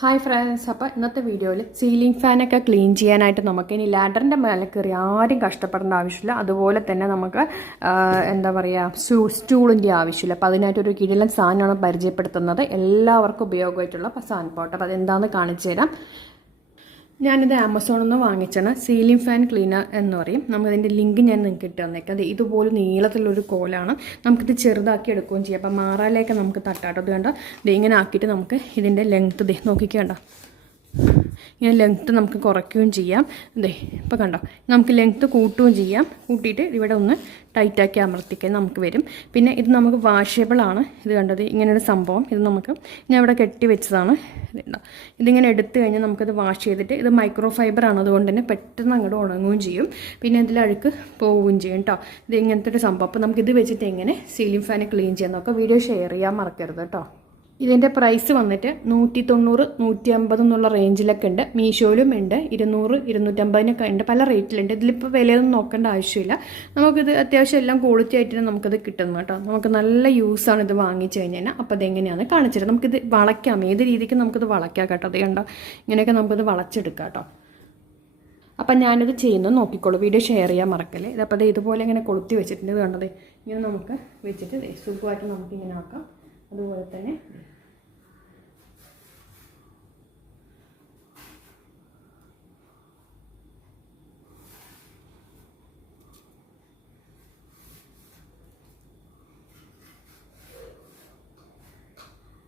Hi friends അപ്പോൾ ഇന്നത്തെ വീഡിയോയിൽ സീലിംഗ് ഫാനൊക്കെ ക്ലീൻ ചെയ്യാനായിട്ട് നമുക്ക് ഇനി ലാഡറിന്റെ മേലെ കയറി ആരും കഷ്ടപ്പെടേണ്ട ആവശ്യമില്ല. അതുപോലെ തന്നെ നമുക്ക് എന്താ പറയുക സ്റ്റൂ സ്റ്റൂളിന്റെ ആവശ്യമില്ല. അപ്പോൾ അതിനായിട്ടൊരു കിടിലൻ സാധനമാണ് പരിചയപ്പെടുത്തുന്നത്. എല്ലാവർക്കും ഉപയോഗമായിട്ടുള്ള സാധനം പോട്ടെ അപ്പോൾ അതെന്താണെന്ന് കാണിച്ചു തരാം. ഞാനിത് ആമസോണിൽ നിന്ന് വാങ്ങിച്ചാണ് സീലിംഗ് ഫാൻ ക്ലീനർ എന്ന് പറയും. നമുക്കതിന്റെ ലിങ്ക് ഞാൻ നിങ്ങൾക്ക് ഇട്ട് തന്നേക്കാം. അത് ഇതുപോലെ നീളത്തിലൊരു കോലാണ്. നമുക്കിത് ചെറുതാക്കി എടുക്കുകയും ചെയ്യാം. അപ്പം മാറാലേക്ക് നമുക്ക് തട്ടാട്ടത് കണ്ട? ഇത് ഇങ്ങനെ ആക്കിയിട്ട് നമുക്ക് ഇതിന്റെ ലെങ്ത് നോക്കിക്കേണ്ട ഇങ്ങനെ ലെങ്ത്ത് നമുക്ക് കുറയ്ക്കുകയും ചെയ്യാം. ദേ ഇപ്പോൾ കണ്ടോ? നമുക്ക് ലെങ്ത്ത് കൂട്ടുകയും ചെയ്യാം. കൂട്ടിയിട്ട് ഇവിടെ ഒന്ന് ടൈറ്റാക്കി അമർത്തിക്കാൻ നമുക്ക് വരും. പിന്നെ ഇത് നമുക്ക് വാഷബിളാണ് ഇത് കണ്ടത് ഇങ്ങനൊരു സംഭവം. ഇത് നമുക്ക് ഞാൻ ഇവിടെ കെട്ടി വെച്ചതാണ്. ഇതിങ്ങനെ എടുത്തു കഴിഞ്ഞാൽ നമുക്കത് വാഷ് ചെയ്തിട്ട് ഇത് മൈക്രോ ഫൈബർ ആണ്. അതുകൊണ്ട് തന്നെ പെട്ടെന്ന് അങ്ങോട്ട് ഉണങ്ങുകയും ചെയ്യും. പിന്നെ ഇതിൽ അഴുക്ക് പോവുകയും ചെയ്യും കേട്ടോ. ഇത് ഇങ്ങനത്തെ ഒരു സംഭവം. അപ്പോൾ നമുക്കിത് വെച്ചിട്ട് എങ്ങനെ സീലിംഗ് ഫാൻ ക്ലീൻ ചെയ്യാൻ നോക്കാം വീഡിയോ ഷെയർ ചെയ്യാൻ മറക്കരുത് കേട്ടോ. ഇതിന്റെ പ്രൈസ് വന്നിട്ട് നൂറ്റി തൊണ്ണൂറ് നൂറ്റി അമ്പത് എന്നുള്ള റേഞ്ചിലൊക്കെ ഉണ്ട്. മീഷോയിലും ഉണ്ട്. ഇരുന്നൂറ് ഇരുന്നൂറ്റമ്പതിനൊക്കെ ഉണ്ട്. പല റേറ്റിലുണ്ട് ഇതിലിപ്പോൾ വിലയൊന്നും നോക്കേണ്ട ആവശ്യമില്ല. നമുക്കിത് അത്യാവശ്യം എല്ലാം ക്വാളിറ്റി ആയിട്ട് നമുക്കത് കിട്ടുന്നു കേട്ടോ. നമുക്ക് നല്ല യൂസാണ് ഇത് വാങ്ങിച്ചു കഴിഞ്ഞാൽ അപ്പോൾ അതെങ്ങനെയാണ് കാണിച്ചത് നമുക്കിത് വളയ്ക്കാം. ഏത് രീതിക്ക് നമുക്കിത് വളയ്ക്കാം കേട്ടോ. അത് കണ്ടോ? ഇങ്ങനെയൊക്കെ നമുക്കിത് വളച്ചെടുക്കാം കേട്ടോ. അപ്പം ഞാനിത് ചെയ്യുന്നത് നോക്കിക്കോളൂ. വീഡിയോ ഷെയർ ചെയ്യാൻ മറക്കല്ലേ. ഇതപ്പോൾ അത് ഇതുപോലെ ഇങ്ങനെ കൊളുത്തി വെച്ചിട്ടുണ്ട്. ഇത് കണ്ടത് ഇങ്ങനെ നമുക്ക് വെച്ചിട്ട് സുഖമായിട്ട് നമുക്ക് ഇങ്ങനെ ആക്കാം. അതുപോലെ തന്നെ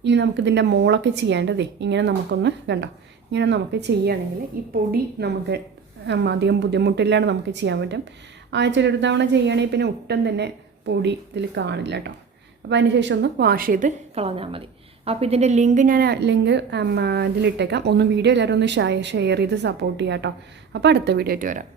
ഇനി നമുക്കിതിന്റെ മോളൊക്കെ ചെയ്യാണ്ടതേ ഇങ്ങനെ നമുക്കൊന്ന് കണ്ടോ? ഇങ്ങനെ നമുക്ക് ചെയ്യുകയാണെങ്കിൽ ഈ പൊടി നമുക്ക് അധികം ബുദ്ധിമുട്ടില്ലാണ്ട് നമുക്ക് ചെയ്യാൻ പറ്റും. ആഴ്ചയിലൊരു തവണ ചെയ്യുകയാണെങ്കിൽ പിന്നെ ഒട്ടും തന്നെ പൊടി ഇതിൽ കാണില്ല കേട്ടോ. അപ്പോൾ അതിനുശേഷം ഒന്ന് വാഷ് ചെയ്ത് കളഞ്ഞാൽ മതി. അപ്പോൾ ഇതിന്റെ ലിങ്ക് ഞാൻ ലിങ്ക് ഇതിലിട്ടേക്കാം. ഒന്ന് വീഡിയോ എല്ലാവരും ഒന്ന് ഷെയർ ചെയ്ത് സപ്പോർട്ട് ചെയ്യാം കേട്ടോ. അപ്പോൾ അടുത്ത വീഡിയോ ആയിട്ട് വരാം.